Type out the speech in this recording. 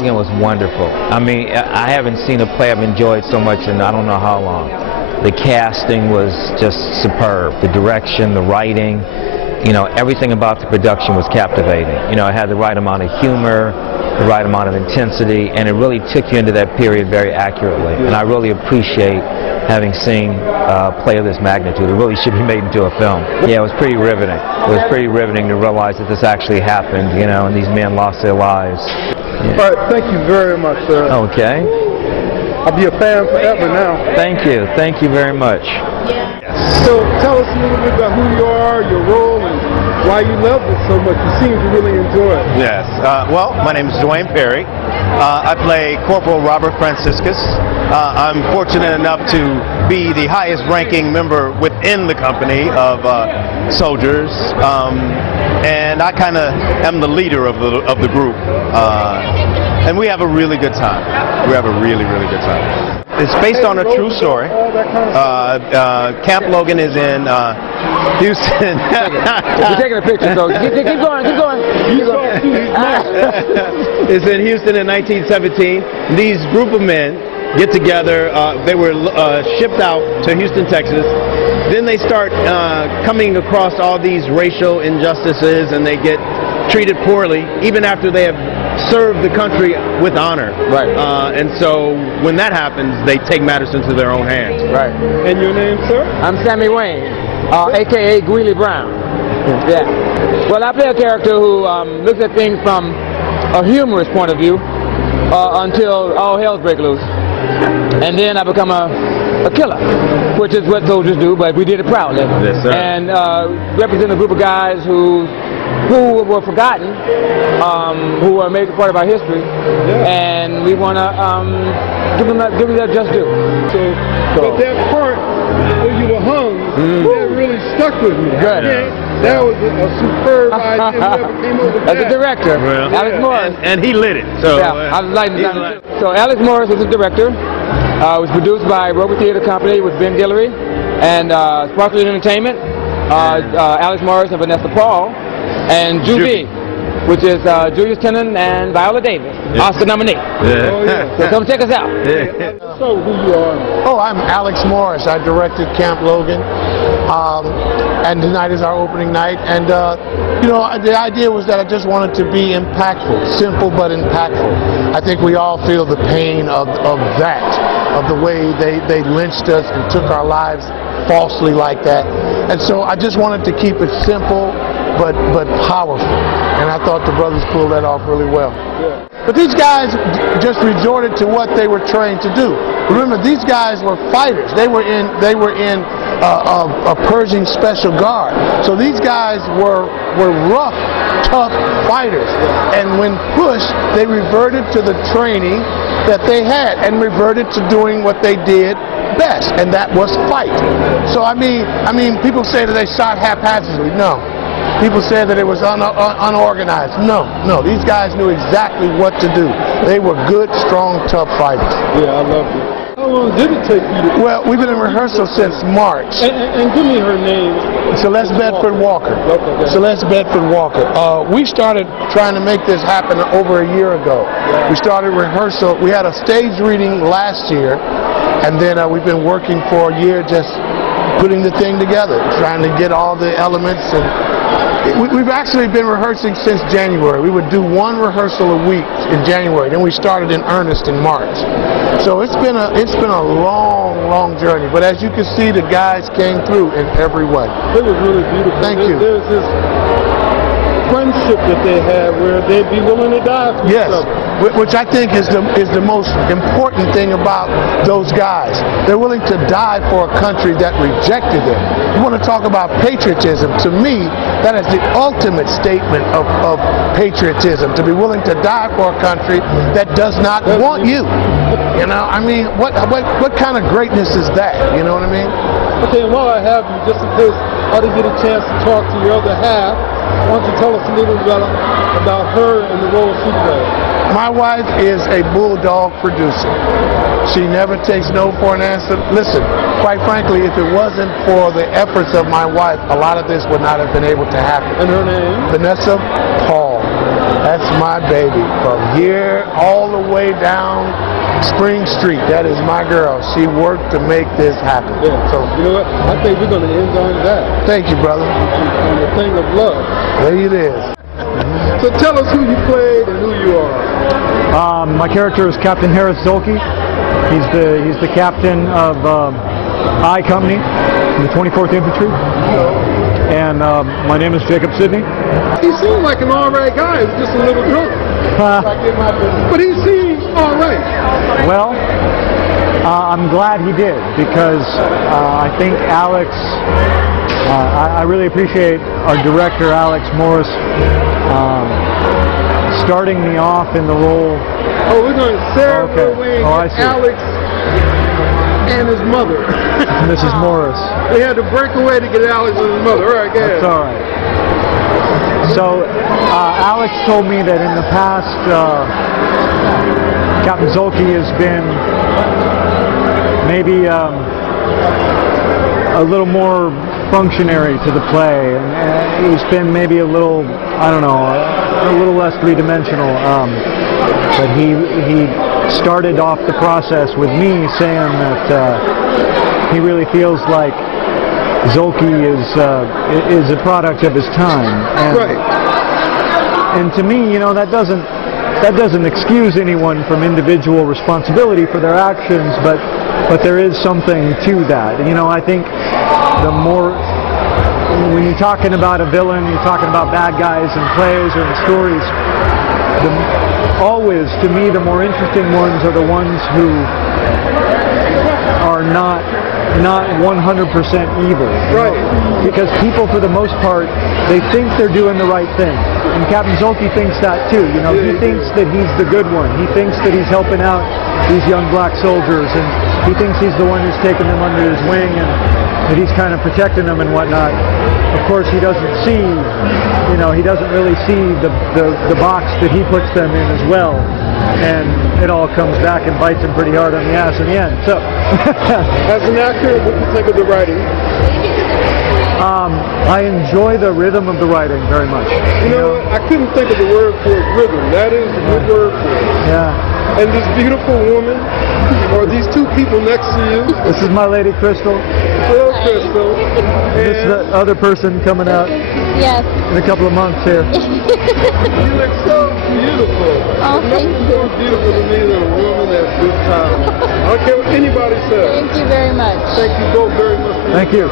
Logan was wonderful. I mean, I haven't seen a play I've enjoyed so much in I don't know how long. The casting was just superb. The direction, the writing, you know, everything about the production was captivating. You know, it had the right amount of humor, the right amount of intensity, and it really took you into that period very accurately. And I really appreciate having seen a play of this magnitude. It really should be made into a film. Yeah, it was pretty riveting. It was pretty riveting to realize that this actually happened, you know, and these men lost their lives. Yeah. All right, thank you very much, sir. Okay. I'll be a fan forever now. Thank you. Thank you very much. So tell us a little bit about who you are, your role, and why you love it so much. You seem to really enjoy it. Yes. Well, my name is Dwayne Perry. I play Corporal Robert Franciscus. I'm fortunate enough to be the highest ranking member within the company of soldiers, and I kind of am the leader of the group, and we have a really good time. We have a really good time. It's based on a true story. Camp Logan is in Houston. We're taking a picture, so keep going. It's in Houston in 1917. These group of men get together. They were shipped out to Houston, Texas. Then they start coming across all these racial injustices, and they get treated poorly, even after they have served the country with honor. Right. And so when that happens, they take matters into their own hands. Right. And your name, sir? I'm Sammy Wayne, a.k.a. Greeley Brown. Yeah. Well, I play a character who looks at things from a humorous point of view until all hell breaks loose. And then I become a killer, which is what soldiers do, but we did it proudly. Yes, sir. And represent a group of guys who were forgotten, who are made part of our history, and we want to give them their just due. But that part where you were hung, that really stuck with me. Good. That was a superb idea. Whoever came up with As that. a director, Well, Alex Morris. And he lit it. So Yeah, I was lighting down. So Alex Morris was the director. It was produced by Robey Theater Company with Ben Guillory and Sparkling Entertainment, Alex Morris and Vanessa Paul, and Juvee, which is Julius, Tennon, and Viola Davis, Oscar nominee. So come check us out. So who you are? Oh, I'm Alex Morris. I directed Camp Logan, and tonight is our opening night. And you know, the idea was that I just wanted to be impactful, simple but impactful. I think we all feel the pain of that, of the way they lynched us and took our lives falsely like that. And so I just wanted to keep it simple but powerful. And I thought the brothers pulled that off really well. But these guys just resorted to what they were trained to do. Remember, these guys were fighters. They were in a Pershing Special Guard. So these guys were rough, tough fighters. And when pushed, they reverted to the training that they had and reverted to doing what they did best, and that was fight. So I mean, people say that they shot haphazardly. No. People said that it was unorganized. No. These guys knew exactly what to do. They were good, strong, tough fighters. Yeah, I love it. How long did it take you to... Well, we've been in rehearsal since March. And give me her name. Celeste Bedford Walker. Okay. Celeste Bedford Walker. We started trying to make this happen over a year ago. We started rehearsal. We had a stage reading last year, and then we've been working for a year just putting the thing together, trying to get all the elements. And we've actually been rehearsing since January. We would do one rehearsal a week in January. Then we started in earnest in March. So it's been a long journey. But as you can see, the guys came through in every way. It was really beautiful. Thank you. There's this friendship that they have where they'd be willing to die for each other. Which I think is the most important thing about those guys. They're willing to die for a country that rejected them. You want to talk about patriotism? To me, that is the ultimate statement of patriotism, to be willing to die for a country that does not want you. You know, I mean, what kind of greatness is that? You know what I mean? Okay, and while I have you, just in case I didn't get a chance to talk to your other half, why don't you tell us a little bit about her and the role she plays? My wife is a bulldog producer. She never takes no for an answer. Listen, quite frankly, if it wasn't for the efforts of my wife, a lot of this would not have been able to happen. And her name? Vanessa Paul. That's my baby. From here all the way down Spring Street. That is my girl. She worked to make this happen. Yeah. So, you know what? I think we're going to end on that. Thank you, brother. On the thing of love. There it is. So tell us who you played and who you are. My character is Captain Harris Zolke. He's the captain of I Company, in the 24th Infantry. And my name is Jacob Sidney. He seemed like an alright guy. He's just a little drunk. But he seemed alright. Well, I'm glad he did, because I think Alex, I really appreciate our director, Alex Morris, starting me off in the role. Oh, we're going to Sarah Wing, Alex, and his mother. Mrs. Morris. They had to break away to get Alex and his mother. All right, go ahead. That's all right. So, Alex told me that in the past, Captain Zolke has been maybe a little more functionary to the play, and he's been maybe a little, I don't know, a little less three-dimensional. But he started off the process with me saying that he really feels like Zolke is a product of his time. And, right. And to me, you know, that doesn't excuse anyone from individual responsibility for their actions, but there is something to that. You know, I think the more, when you're talking about a villain, you're talking about bad guys in plays or in stories, always, to me, the more interesting ones are the ones who are not 100% evil. Right. Because people, for the most part, they think they're doing the right thing. And Captain Zolke thinks that too. You know, he thinks that he's the good one. He thinks that he's helping out these young black soldiers, and he thinks he's the one who's taking them under his wing, and that he's kind of protecting them and whatnot. Of course, he doesn't see, you know, he doesn't really see the box that he puts them in as well. And it all comes back and bites him pretty hard on the ass in the end. So, as an actor, what do you think of the writing? I enjoy the rhythm of the writing very much. You know, I couldn't think of the word for it, rhythm. That is a good word for it. Yeah. And this beautiful woman, or these two people next to you. This is my lady Crystal. Hello, Crystal. This is the other person coming out. Yes. In a couple of months here. You look so beautiful. Oh, thank you. More beautiful to me than a woman at this time. I don't care what anybody says. Thank you very much. Thank you both very much. Thank you.